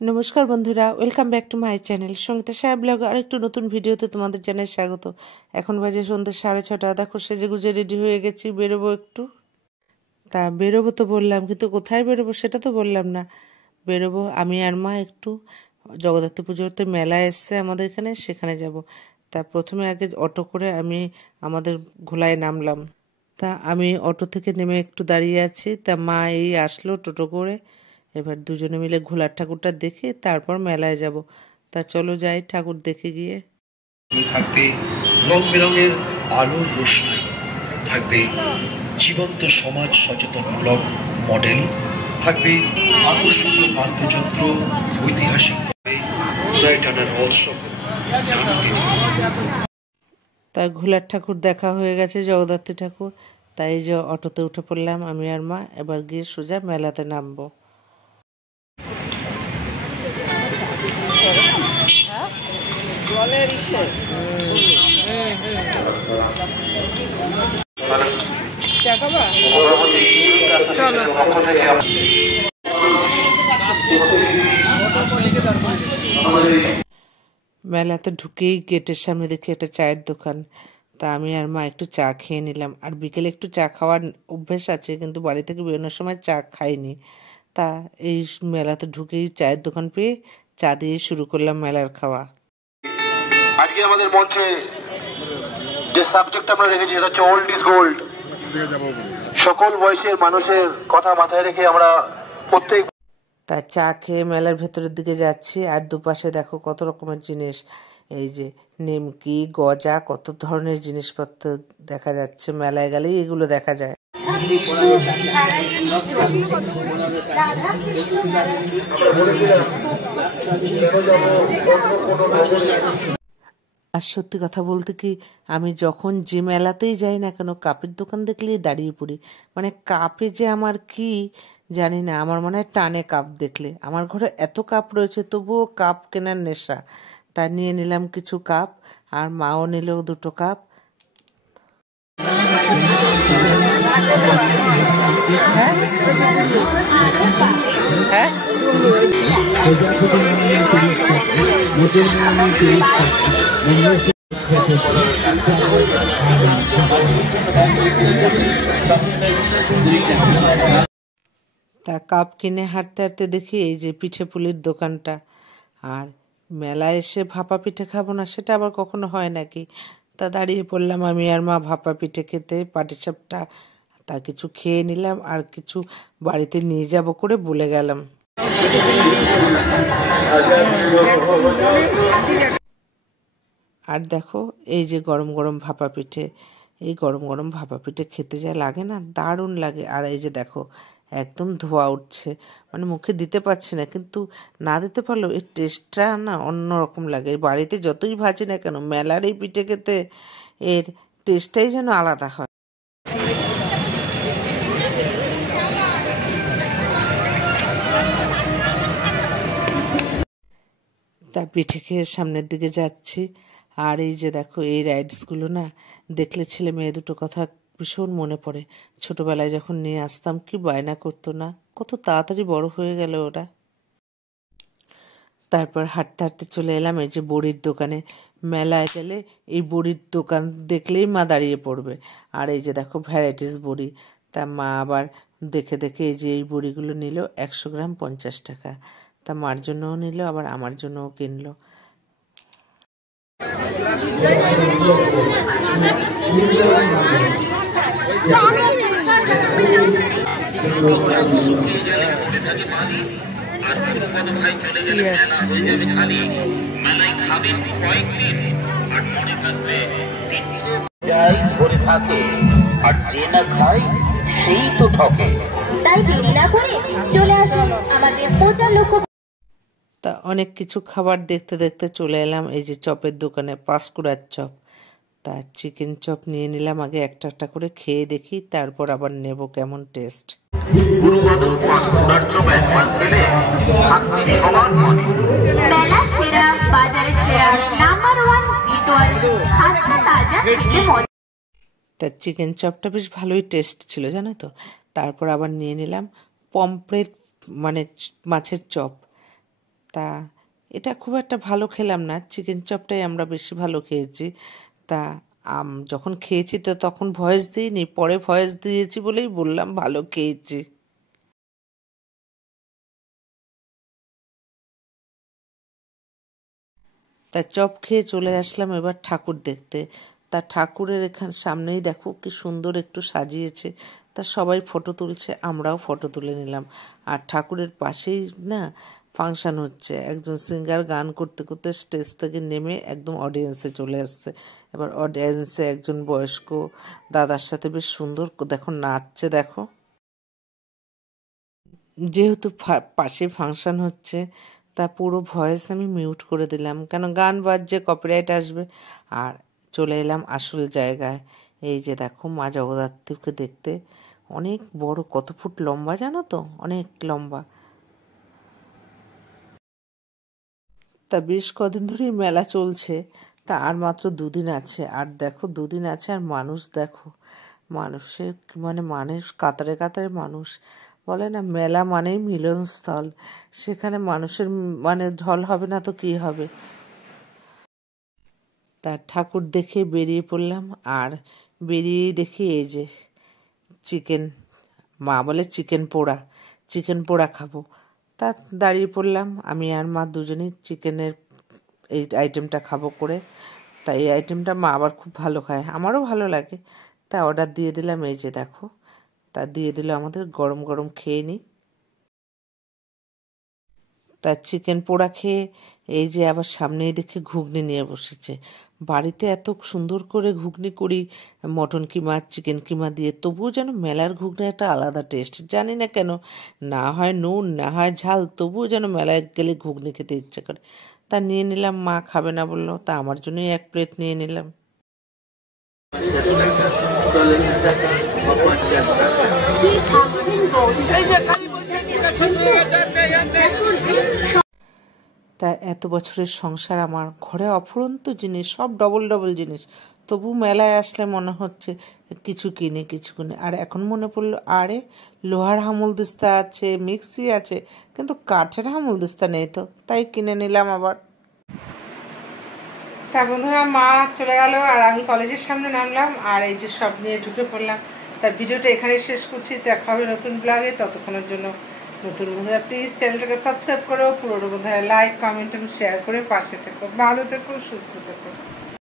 নমস্কার বন্ধুরা, welcome back to my channel Sangeeta Saha blog. আর একটু নতুন ভিডিওতে তোমাদের জানাই স্বাগত। এখন বাজে সন্ধ্যে 6:30। দেখো সেজে গুজে রেডি হয়ে গেছি, বেরোবো একটু। তা বেরোবো তো বললাম, কিন্তু কোথায় বেরোবো সেটা তো বললাম না। বেরোবো আমি আর মা একটু জগদ্ধাত্রী পুজোর তো মেলা এসছে আমাদের এখানে, সেখানে যাব। তা প্রথমে আগে অটো করে আমি আমাদের ঘোলায় নামলাম। তা আমি অটো থেকে নেমে একটু দাঁড়িয়ে আছি, তা মা এই আসলো টোটো করে। এবার দুজনে মিলে ঘোলার ঠাকুরটা দেখে তারপর মেলায় যাব। তা চলো যাই ঠাকুর দেখে গিয়ে। থাকবে রং বেরঙের আলোর রোশনাই, থাকবে জীবন্ত সমাজ সচেতনমূলক মডেল, থাকবে আকর্ষণীয় বাদ্যযন্ত্র, ঐতিহাসিকভাবে ঘোড়ায় টানা রহস্য, নানা কিছু। তা ঘোলার ঠাকুর দেখা হয়ে গেছে, জগদ্ধাত্রী ঠাকুর। তাই যে অটোতে উঠে পড়লাম আমি আর মা, এবার গিয়ে সোজা মেলাতে নামবো। জলের ইসে চলো মেলাতে ঢুকেই গেটের সামনে দেখি একটা চায়ের দোকান। তা আমি আর মা একটু চা খেয়ে নিলাম। আর বিকেলে একটু চা খাওয়ার অভ্যেস আছে, কিন্তু বাড়ি থেকে বেরোনোর সময় চা খাইনি। তা এই মেলাতে ঢুকেই চায়ের দোকান পেয়ে চা দিয়ে শুরু করলাম মেলার খাওয়া। আজকে আমাদের মঞ্চে যে সাবজেক্ট আমরা রেখেছি সেটা হচ্ছে ওল্ড ইজ গোল্ড। সকল বয়সের মানুষের কথা মাথায় রেখে আমরা প্রত্যেক তা চা খেয়ে মেলার ভেতরের দিকে যাচ্ছি। আর দুপাশে দেখো কত রকমের জিনিস, এই যে নিমকি, গজা, কত ধরনের জিনিসপত্র দেখা যাচ্ছে। মেলায় গেলেই এগুলো দেখা যায়। আর সত্যি কথা বলতে কি, আমি যখন যে মেলাতেই যাই না কেন, কাপের দোকান দেখলেই দাঁড়িয়ে পড়ি। মানে কাপে যে আমার কি জানি না, আমার মনে হয় টানে কাপ দেখলে। আমার ঘরে এত কাপ রয়েছে, তবুও কাপ কেনার নেশা। তা নিয়ে নিলাম কিছু কাপ, আর মাও নিল দুটো কাপ। হ্যাঁ, তা কাপ কিনে হাঁটতে হাঁটতে দেখি এই যে পিঠে পুলির দোকানটা। আর মেলায় এসে ভাপা পিঠে খাবো না, সেটা আবার কখনো হয় নাকি। তা দাঁড়িয়ে পড়লাম আমি আর মা ভাপা পিঠে খেতে, পাটিসাপটা। তা কিছু খেয়ে নিলাম, আর কিছু বাড়িতে নিয়ে যাব করে বলে গেলাম। আর দেখো এই যে গরম গরম ভাপা পিঠে, এই গরম গরম ভাপা পিঠে খেতে যা লাগে না, দারুণ লাগে। আর এই যে দেখো একদম ধোয়া উঠছে, মানে মুখে দিতে পারছি না, কিন্তু না দিতে পারলেও এর টেস্টটা না অন্যরকম লাগে। বাড়িতে যতই ভাজি না কেন, মেলার এই পিঠে খেতে এর টেস্টটাই যেন আলাদা হয়। তা পিঠে খেয়ে সামনের দিকে যাচ্ছি। আর এই যে দেখো এই রাইডসগুলো না দেখলে ছেলে মেয়ে দুটো কথা ভীষণ মনে পড়ে। ছোটবেলায় যখন নিয়ে আসতাম কি বায়না করতো না, কত তাড়াতাড়ি বড় হয়ে গেল ওরা। তারপর হাঁটতে হাঁটতে চলে এলাম এই যে বড়ির দোকানে। মেলায় গেলে এই বড়ির দোকান দেখলেই মা দাঁড়িয়ে পড়বে। আর এই যে দেখো ভ্যারাইটিস বড়ি। তা মা আবার দেখে দেখে এই যে এই বড়িগুলো নিল, 100 গ্রাম 50 টাকা। তা মার জন্যও নিল, আবার আমার জন্যও কিনলো। ভরে থাকে আর যে না খায় সেই তো ঠকে। তাই দেরি না করে চলে আসুন আমাদের 50 লক্ষ। তা অনেক কিছু খাবার দেখতে দেখতে চলে এলাম এই যে চপের দোকানে, পাঁশকুড়ার চপ। তা চিকেন চপ নিয়ে নিলাম আগে, একটা একটা করে খেয়ে দেখি, তারপর আবার নেব কেমন টেস্ট। তা চিকেন চপটা বেশ ভালোই টেস্ট ছিল জানো তো। তারপর আবার নিয়ে নিলাম পমফ্রেট, মানে মাছের চপ। তা তা এটা খুব একটা ভালো খেলাম না, চিকেন চপটাই আমরা বেশি ভালো খেয়েছি। তা যখন খেয়েছি তো তখন ভয়েস দিইনি, পরে ভয়েস দিয়েছি বলেই বললাম ভালো খেয়েছি। তা চপ খেয়ে চলে আসলাম এবার ঠাকুর দেখতে। তা ঠাকুরের এখান সামনেই দেখো কি সুন্দর একটু সাজিয়েছে, তা সবাই ফটো তুলছে, আমরাও ফটো তুলে নিলাম। আর ঠাকুরের পাশেই না ফাংশন হচ্ছে, একজন সিঙ্গার গান করতে করতে স্টেজ থেকে নেমে একদম অডিয়েন্সে চলে আসছে। এবার অডিয়েন্সে একজন বয়স্ক দাদার সাথে বেশ সুন্দর দেখো নাচছে। দেখো যেহেতু পাশে ফাংশন হচ্ছে তা পুরো ভয়েস আমি মিউট করে দিলাম, কেন গান বাজছে কপিরাইট আসবে। আর চলে এলাম আসল জায়গায়। এই যে দেখো মা জগদ্ধাত্রীকে দেখতে, অনেক বড়, কত ফুট লম্বা জানো তো, অনেক লম্বা। তা বেশ কদিন ধরেই মেলা চলছে, তা আর মাত্র 2 দিন আছে। আর দেখো 2 দিন আছে আর মানুষ দেখো, মানুষের মানুষ কাতারে কাতারে মানুষ। বলে না মেলা মানেই মিলনস্থল, সেখানে মানুষের ঢল হবে না তো কি হবে। তা ঠাকুর দেখে বেরিয়ে পড়লাম, আর বেরিয়েই দেখি এই যে চিকেন, মা বলে চিকেন পোড়া খাবো। তা দাঁড়িয়ে পড়লাম, আমি আর মা দুজনেই চিকেনের এই আইটেমটা খাবো করে। তা এই আইটেমটা মা আবার খুব ভালো খায়, আমারও ভালো লাগে। তা অর্ডার দিয়ে দিলাম, এই যে দেখো, তা দিয়ে দিল আমাদের, গরম গরম খেয়ে নিই। তা চিকেন পোড়া খেয়ে এই যে আবার সামনেই দেখে ঘুগনি নিয়ে বসেছে। বাড়িতে এত সুন্দর করে ঘুগনি করি মটন কিমা চিকেন কিমা দিয়ে, তবুও যেন মেলার ঘুগনি একটা আলাদা টেস্ট, জানি না কেন, না হয় নুন না হয় ঝাল, তবুও যেন মেলায় গেলে ঘুগনি খেতে ইচ্ছে করে। তা নিয়ে নিলাম, মা খাবে না বললো, তা আমার জন্যই 1 প্লেট নিয়ে নিলাম। তা এত বছরের সংসার আমার, ঘরে অফুরন্ত জিনিস, সব ডবল ডবল জিনিস, তবু মেলায় আসলে মনে হচ্ছে কিছু কিনে। আর এখন মনে পড়লো, আরে লোহার হামলদিস্তা আছে, মিক্সি আছে, কিন্তু কাঠের হামলদিস্তা নেই তো, তাই কিনে নিলাম আবার। তা বন্ধুরা মা চলে গেল আর আমি কলেজের সামনে নামলাম, আর এই যে সব নিয়ে ঢুকে পড়লাম। তা ভিডিওটা এখানে শেষ করছি, দেখা হবে নতুন ব্লগে। ততক্ষণের জন্য নতুন বন্ধুরা প্লিজ চ্যানেলটাকে সাবস্ক্রাইব করো, পুরনো বন্ধুরা লাইক কমেন্ট এবং শেয়ার করে পাশে থেকো। ভালো থেকো, সুস্থ থেকো।